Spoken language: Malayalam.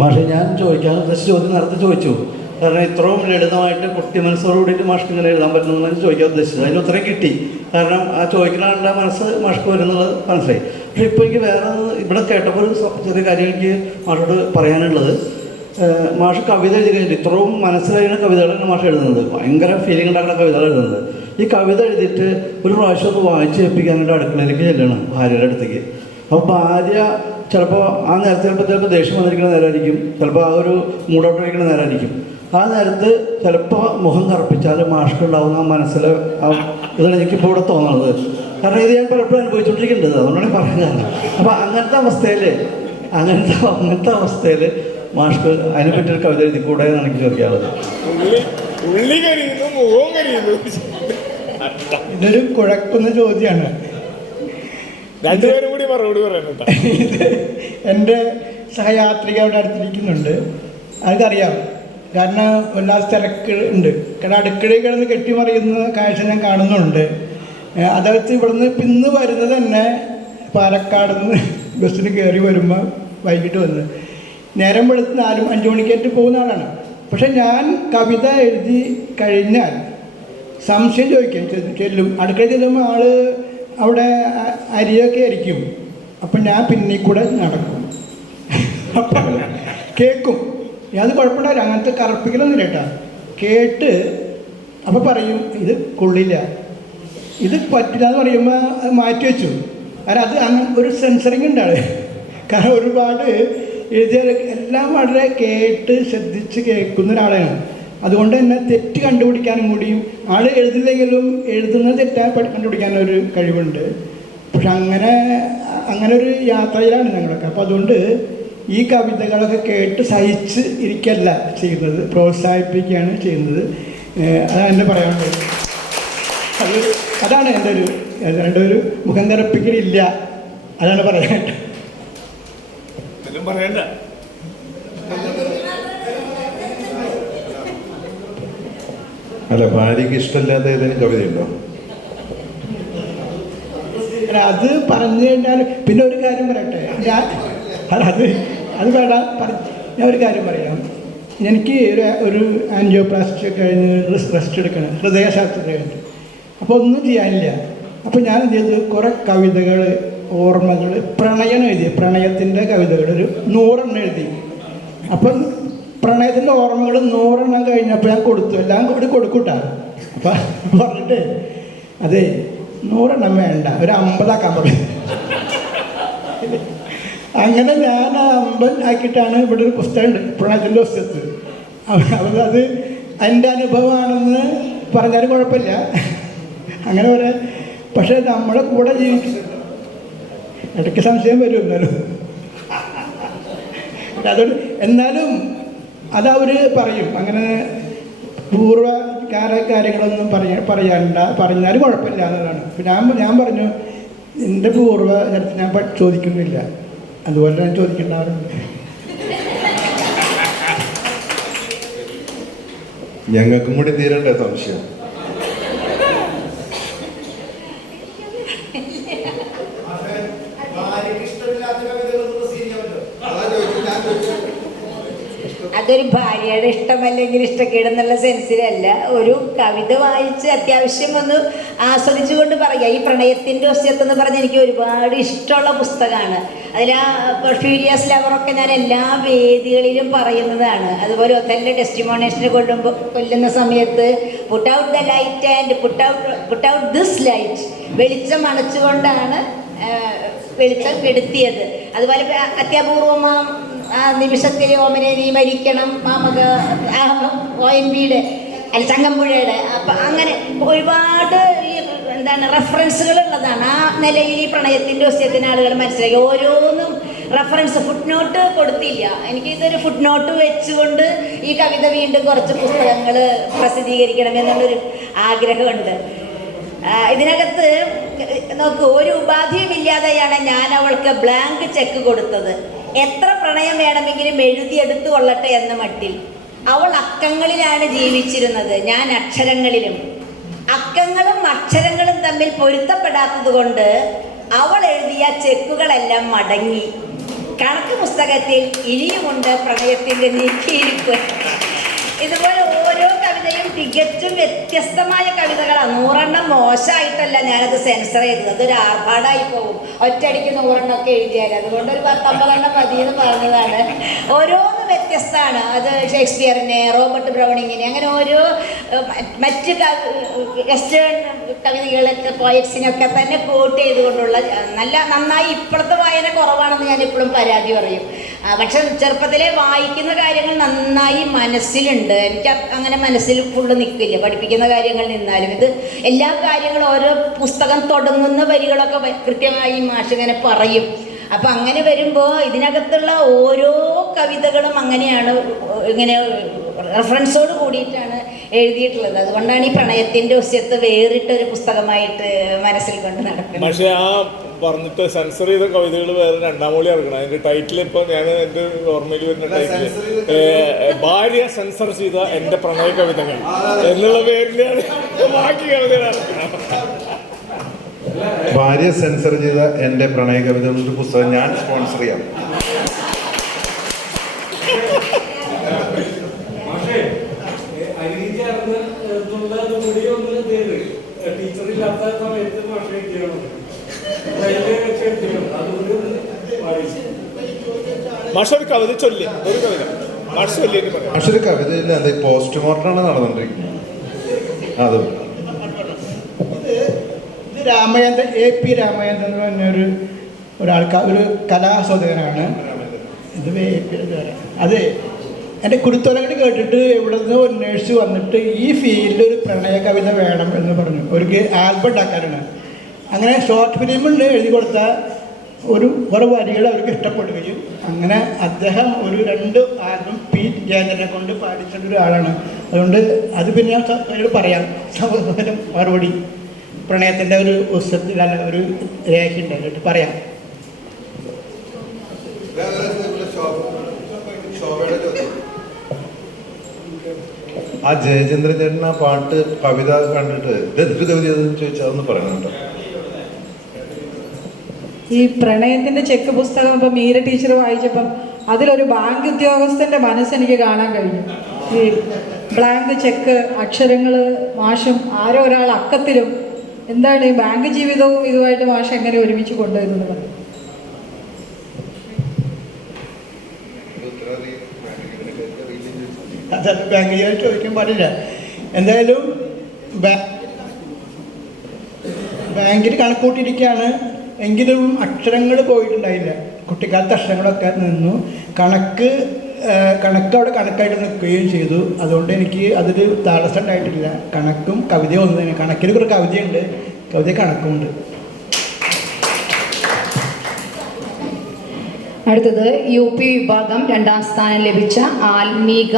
മാഷെ, ഞാൻ ചോദിക്കാൻ ഉദ്ദേശിച്ച ചോദ്യം നേരത്തെ ചോദിച്ചു. കാരണം ഇത്രയും ലളിതമായിട്ട് കുട്ടി മനസ്സോട് കൂടിയിട്ട് മാഷ്ക്ക് ഇങ്ങനെ എഴുതാൻ പറ്റുന്നതെന്ന് ചോദിക്കാൻ ഉദ്ദേശിച്ചത്. അതിന് ഉത്തരം കിട്ടി. കാരണം ആ ചോദിക്കുന്ന ആളുടെ മനസ്സ് മാഷ്ക്ക് വരുന്നുള്ളത് മനസ്സിലായി. പക്ഷേ ഇപ്പോൾ എനിക്ക് വേറെ ഇവിടെ കേട്ടപ്പോൾ ഒരു ചെറിയ കാര്യം എനിക്ക് മാഷോട് പറയാനുള്ളത്, മാഷ് കവിത എഴുതി കഴിഞ്ഞിട്ട് ഇത്രയും മനസ്സിലായിരുന്ന കവിതകളാണ് മാഷ് എഴുതുന്നത്. ഭയങ്കര ഫീലിംഗ് ഉണ്ടാക്കുന്ന കവിതകൾ എഴുതുന്നത്. ഈ കവിത എഴുതിയിട്ട് ഒരു പ്രാവശ്യം ഒന്ന് വായിച്ച് കേൾപ്പിക്കാനായിട്ട് അടുക്കളയിലേക്ക് ചെല്ലണം ഭാര്യയുടെ അടുത്തേക്ക്. അപ്പോൾ ഭാര്യ ചിലപ്പോൾ ആ നേരത്തെ ചിലപ്പോൾ ദേഷ്യം വന്നിരിക്കുന്ന നേരമായിരിക്കും, ചിലപ്പോൾ ആ ഒരു മൂടോട്ടിരിക്കുന്ന നേരമായിരിക്കും. ആ നേരത്ത് ചിലപ്പോൾ മുഖം കറുപ്പിച്ചാൽ മാഷ്ക്കുണ്ടാവുന്ന മനസ്സിൽ ഇതാണ് എനിക്കിപ്പോൾ ഇവിടെ തോന്നുന്നത്. കാരണം ഇത് ഞാൻ പലപ്പോഴും അനുഭവിച്ചുകൊണ്ടിരിക്കേണ്ടത്, അതുകൊണ്ടാണ് പറയുന്നത്. അപ്പോൾ അങ്ങനത്തെ അവസ്ഥയിൽ മാഷ്ക്ക് അതിനെപ്പറ്റിയൊരു കവിത എഴുതിക്കൂടെ എന്നാണ് എനിക്ക് ചോദിക്കാനുള്ളത്. ഇതൊരു കുഴക്കുന്ന ചോദ്യമാണ്. എൻ്റെ സഹയാത്രിക അവിടെ അടുത്തിരിക്കുന്നുണ്ട്, അവർക്കറിയാം. കാരണം എല്ലാ തിരക്ക് ഉണ്ട്. കാരണം അടുക്കളയിൽ കിടന്ന് കെട്ടിമറിയുന്ന കാഴ്ച ഞാൻ കാണുന്നുണ്ട്. അതകത്ത് ഇവിടുന്ന് ഇന്ന് വരുന്നത് തന്നെ പാലക്കാട് നിന്ന് ബസ്സിന് കയറി വരുമ്പോൾ വൈകിട്ട് വന്ന് നേരം വെളുത്ത് 4-5 മണിക്കേറ്റ് പോകുന്ന ആളാണ്. പക്ഷെ ഞാൻ കവിത എഴുതി കഴിഞ്ഞാൽ സംശയം ചോദിക്കും, ചെല്ലും. അടുക്കളയിൽ ചെല്ലുമ്പോൾ ആള് അവിടെ അരിയൊക്കെ ആയിരിക്കും. അപ്പം ഞാൻ പിന്നിൽ കൂടെ നടക്കും, അപ്പം കേൾക്കും. അത് കുഴപ്പമില്ല, അങ്ങനത്തെ കറുപ്പിക്കലൊന്നുമില്ല കേട്ടോ. കേട്ട് അപ്പം പറയും ഇത് കൊള്ളില്ല, ഇത് പറ്റില്ല എന്ന് പറയുമ്പോൾ അത് മാറ്റി വെച്ചു. കാരണം അത് അങ്ങനെ ഒരു സെൻസറിങ് ഉണ്ട് ആള്. കാരണം ഒരുപാട് എഴുതിയ എല്ലാം വളരെ കേട്ട് ശ്രദ്ധിച്ച് കേൾക്കുന്ന ഒരാളാണ്. അതുകൊണ്ട് തന്നെ തെറ്റ് കണ്ടുപിടിക്കാനും കൂടിയും ആൾ എഴുതില്ലെങ്കിലും എഴുതുന്നത് തെറ്റായി കണ്ടുപിടിക്കാനൊരു കഴിവുണ്ട്. പക്ഷെ അങ്ങനെ ഒരു യാത്രയിലാണ് ഞങ്ങളൊക്കെ. അപ്പോൾ അതുകൊണ്ട് ഈ കവിതകളൊക്കെ കേട്ട് സഹിച്ച് ഇരിക്കല്ല ചെയ്യുന്നത്, പ്രോത്സാഹിപ്പിക്കുകയാണ് ചെയ്യുന്നത്. അതാണ് എന്നെ പറയാനുള്ളത്. അതാണ് എൻ്റെ ഒരു മുഖം കറുപ്പിക്കലില്ല, അതാണ് പറയാനായിട്ട്. പറയണ്ട. അല്ല, ഭാര്യയ്ക്ക് ഇഷ്ടമില്ലാത്ത ഏതെങ്കിലും കവിതയുണ്ടോ? അത് പറഞ്ഞു കഴിഞ്ഞാൽ പിന്നെ ഒരു കാര്യം പറയട്ടെ. അത് വേണ്ട. ഞാൻ ഒരു കാര്യം പറയാം. എനിക്ക് ഒരു ആൻജിയോപ്ലാസ്റ്റി കഴിഞ്ഞ് റെസ്റ്റ് എടുക്കണം, ഹൃദയശാസ്ത്രം കഴിഞ്ഞിട്ട്. അപ്പോൾ ഒന്നും ചെയ്യാനില്ല. അപ്പോൾ ഞാൻ എന്ത് ചെയ്തു, കുറേ കവിതകൾ, ഓർമ്മകൾ, പ്രണയം എഴുതി. പ്രണയത്തിൻ്റെ കവിതകൾ ഒരു 100 എഴുതി. അപ്പം പ്രണയത്തിൻ്റെ ഓർമ്മകൾ 100 കഴിഞ്ഞപ്പോൾ ഞാൻ കൊടുത്തു. എല്ലാം കൂടി കൊടുക്കൂട്ടാ. അപ്പം പറഞ്ഞിട്ട് അതെ 100 വേണ്ട, ഒരു 50 പറയും. അങ്ങനെ ഞാൻ 50 ആക്കിയിട്ടാണ് ഇവിടെ ഒരു പുസ്തകമുണ്ട്, പ്രണയത്തിൻ്റെ പുസ്തകത്ത്. അത് എൻ്റെ അനുഭവമാണെന്ന് പറഞ്ഞാലും കുഴപ്പമില്ല, അങ്ങനെ പറയാം. പക്ഷേ നമ്മളെ കൂടെ ജീവിക്കും, ഇടയ്ക്ക് സംശയം വരും. എന്നാലും അതവർ പറയും. അങ്ങനെ കാര്യങ്ങളൊന്നും പറഞ്ഞാലും കുഴപ്പമില്ല എന്നതാണ്. ഞാൻ പറഞ്ഞു എൻ്റെ ചരിത്രം ഞാൻ ചോദിക്കുന്നില്ല, അതുപോലെ ഞാൻ ചോദിക്കേണ്ടാറുണ്ട്. ഞങ്ങൾക്കും കൂടി തീരണ്ടേ സംശയം? അതൊരു ഭാര്യയുടെ ഇഷ്ടമല്ലെങ്കിൽ ഇഷ്ടക്കേടെന്നുള്ള സെൻസിലല്ല. ഒരു കവിത വായിച്ച് അത്യാവശ്യം ഒന്ന് ആസ്വദിച്ചുകൊണ്ട് പറയുക. ഈ പ്രണയത്തിൻ്റെ ഒസ്യത്തെന്ന് പറഞ്ഞാൽ എനിക്ക് ഒരുപാട് ഇഷ്ടമുള്ള പുസ്തകമാണ്. അതിൽ ആ ഫ്യൂരിയസ് ലവറൊക്കെ ഞാൻ എല്ലാ വേദികളിലും പറയുന്നതാണ്. അതുപോലെ ഒത്തൻ്റെ ടെസ്റ്റിമോണിയേഷനെ കൊല്ലുന്ന സമയത്ത് put out the light and put out this light, വെളിച്ചം അണച്ചുകൊണ്ടാണ് വെളിച്ചം കെടുത്തിയത്. അതുപോലെ അത്യപൂർവമാം ആ നിമിഷത്തിൽ ഓമനെ നീ മരിക്കണം, മാമക ONV-യുടെ ചങ്ങമ്പുഴയുടെ. അപ്പം അങ്ങനെ ഒരുപാട് ഈ റെഫറൻസുകൾ ഉള്ളതാണ്. ആ നിലയിൽ ഈ പ്രണയത്തിൻ്റെ ഒസ്യത്തിന് ആളുകൾ മനസ്സിലാക്കി. ഓരോന്നും റെഫറൻസ്, ഫുട് നോട്ട് കൊടുത്തില്ല. എനിക്കിതൊരു ഫുട് നോട്ട് വെച്ചുകൊണ്ട് ഈ കവിത വീണ്ടും കുറച്ച് പുസ്തകങ്ങൾ പ്രസിദ്ധീകരിക്കണം എന്നുള്ളൊരു ആഗ്രഹമുണ്ട്. ഇതിനകത്ത് നോക്കൂ, ഒരു ഉപാധിയുമില്ലാതെയാണ് ഞാൻ അവൾക്ക് ബ്ലാങ്ക് ചെക്ക് കൊടുത്തത്. എത്ര പ്രണയം വേണമെങ്കിലും എഴുതിയെടുത്തു കൊള്ളട്ടെ എന്ന മട്ടിൽ. അവൾ അക്കങ്ങളിലാണ് ജീവിച്ചിരുന്നത്, ഞാൻ അക്ഷരങ്ങളിലും. അക്കങ്ങളും അക്ഷരങ്ങളും തമ്മിൽ പൊരുത്തപ്പെടാത്തത് കൊണ്ട് അവൾ എഴുതിയ ചെക്കുകളെല്ലാം മടങ്ങി. കണക്ക് പുസ്തകത്തിൽ ഇനിയുമുണ്ട് പ്രണയത്തിൻ്റെ നീക്കിയിരിപ്പ്. ഇതുപോലെ ഓരോ കവിതയും തികച്ചും വ്യത്യസ്തമായ കവിതകളാണ്. 100 മോശമായിട്ടല്ല ഞാനത് സെൻസർ ചെയ്തത്, അതൊരു ആർഭാടായി പോകും ഒറ്റയടിക്ക് 100 എഴുതിയാൽ. അതുകൊണ്ട് ഒരു 10-50 മതിയെന്ന് പറഞ്ഞതാണ്. ഓരോന്നും വ്യത്യസ്തമാണ്. അത് ഷേക്സ്പിയറിനെ, റോബർട്ട് ബ്രൗണിങ്ങിനെ, അങ്ങനെ ഓരോ മറ്റ് വെസ്റ്റേൺ കവിതകളൊക്കെ പോയറ്റ്സിനൊക്കെ തന്നെ കോട്ട് ചെയ്തുകൊണ്ടുള്ള നന്നായി. ഇപ്പോഴത്തെ വായന കുറവാണെന്ന് ഞാൻ എപ്പോഴും പരാതി പറയും. പക്ഷെ ചെറുപ്പത്തിലെ വായിക്കുന്ന കാര്യങ്ങൾ നന്നായി മനസ്സിലുണ്ട്. എനിക്ക് അങ്ങനെ മനസ്സിൽ ഫുള്ള് നിൽക്കില്ല പഠിപ്പിക്കുന്ന കാര്യങ്ങൾ നിന്നാലും. ഇത് എല്ലാ കാര്യങ്ങളും ഓരോ പുസ്തകം തുടങ്ങുന്ന വരികളൊക്കെ കൃത്യമായി മാഷിങ്ങനെ പറയും. അപ്പം അങ്ങനെ വരുമ്പോൾ ഇതിനകത്തുള്ള ഓരോ കവിതകളും അങ്ങനെയാണ്, ഇങ്ങനെ റെഫറൻസോട് കൂടിയിട്ടാണ് എഴുതിയിട്ടുള്ളത്. അതുകൊണ്ടാണ് ഈ പ്രണയത്തിൻ്റെ ഒസ്യത്ത് വേറിട്ടൊരു പുസ്തകമായിട്ട് മനസ്സിൽ കൊണ്ട് നടക്കുന്നത്. പക്ഷേ ആ പറഞ്ഞിട്ട് സെൻസർ ചെയ്ത കവിതകൾ വേറെ 2ാം മൂലം ഇറങ്ങണം. അതിൻ്റെ ടൈറ്റിൽ ഇപ്പോൾ ഞാൻ എൻ്റെ ഓർമ്മയിൽ വരുന്ന ടൈറ്റിൽ ഭാര്യ സെൻസർ ചെയ്ത എൻ്റെ പ്രണയ കവിതകൾ എന്നുള്ള പേരിലാണ് ബാക്കി കവിതകൾ ഇറക്കണം. ഭാര്യ സെൻസർ ചെയ്ത എൻ്റെ പ്രണയ കവിതകളുടെ പുസ്തകം ഞാൻ സ്പോൺസർ ചെയ്യാം. ടീച്ചറില്ലാത്ത സമയത്ത് ഭാഷ മാഷൊരു കവിത ചൊല്ലി, ഒരു കവിത മാഷ് ചൊല്ലിയിട്ട് പറയാം. പക്ഷൊരു കവിതയിൽ എന്താ പോസ്റ്റ്മോർട്ടമാണ് നടന്നുകൊണ്ടിരിക്കുന്നത്. അത് ഇത് രാമചന്ദ്രൻ, AP രാമചന്ദ്രൻ എന്ന് പറഞ്ഞ ഒരു കലാസ്വാദകനാണ്. ഇത് AP അതെ. എൻ്റെ കുരുത്തോലകൾ കേട്ടിട്ട് ഇവിടെ നിന്ന് ഒരു നേഴ്സ് വന്നിട്ട് ഈ ഫീൽഡിൽ ഒരു പ്രണയ കവിത വേണം എന്ന് പറഞ്ഞു. ഒരു ആൽബം ഉണ്ടാക്കാനാണ്. അങ്ങനെ ഷോർട്ട് ഫിലിമുണ്ട് എഴുതി കൊടുത്ത കുറേ വരികൾ അവർക്ക് ഇഷ്ടപ്പെടുകയും അങ്ങനെ അദ്ദേഹം ഒരു 2 ആൽബം P. ജയചന്ദ്രനെ കൊണ്ട് പാടിച്ചിട്ട ഒരാളാണ്. അതുകൊണ്ട് അത് പിന്നെ ഞാൻ അവരോട് പറയാം. മറുപടി പ്രണയത്തിൻ്റെ ഒരു പുസ്തകത്തിലല്ല ഒരു രേഖയുണ്ട്, എന്നിട്ട് പറയാം. ആ ജയചന്ദ്രൻ ചേട്ടൻ ആ പാട്ട് കവിത കണ്ടിട്ട് ഇത് എന്ത് കവിത ഏതെന്ന് ചോദിച്ചാൽ അതൊന്ന് പറയണം കേട്ടോ. ഈ പ്രണയത്തിൻ്റെ ചെക്ക് പുസ്തകം ഇപ്പം മീര ടീച്ചർ വായിച്ചപ്പം അതിലൊരു ബാങ്ക് ഉദ്യോഗസ്ഥൻ്റെ മനസ്സെനിക്ക് കാണാൻ കഴിഞ്ഞു. ഈ ബ്ലാങ്ക് ചെക്ക്, അക്ഷരങ്ങൾ മാഷും ആരോ ഒരാൾ അക്കത്തിലും. എന്താണ് ഈ ബാങ്ക് ജീവിതവും ഇതുമായിട്ട് മാഷ് എങ്ങനെ ഒരുമിച്ച് കൊണ്ടുവരുന്നത് പറയും? അതല്ല ബാങ്കുകാർ ചോദിക്കാൻ പാടില്ല. എന്തായാലും ബാങ്കിൽ കണക്കൂട്ടിയിരിക്കുകയാണ്. എങ്കിലും അക്ഷരങ്ങൾ പോയിട്ടുണ്ടായില്ല. കുട്ടിക്കാലത്ത് അക്ഷരങ്ങളൊക്കെ നിന്നു. കണക്ക് അവിടെ കണക്കായിട്ട് നിൽക്കുകയും ചെയ്തു. അതുകൊണ്ട് എനിക്ക് അതൊരു തടസ്സം ഉണ്ടായിട്ടില്ല. കണക്കും കവിതയും ഒന്നും തന്നെ. കണക്കിൽ ഒരു കവിതയുണ്ട്, കവിത കണക്കുമുണ്ട്. അടുത്തത് UP വിഭാഗം 2ാം സ്ഥാനം ലഭിച്ച ആത്മീക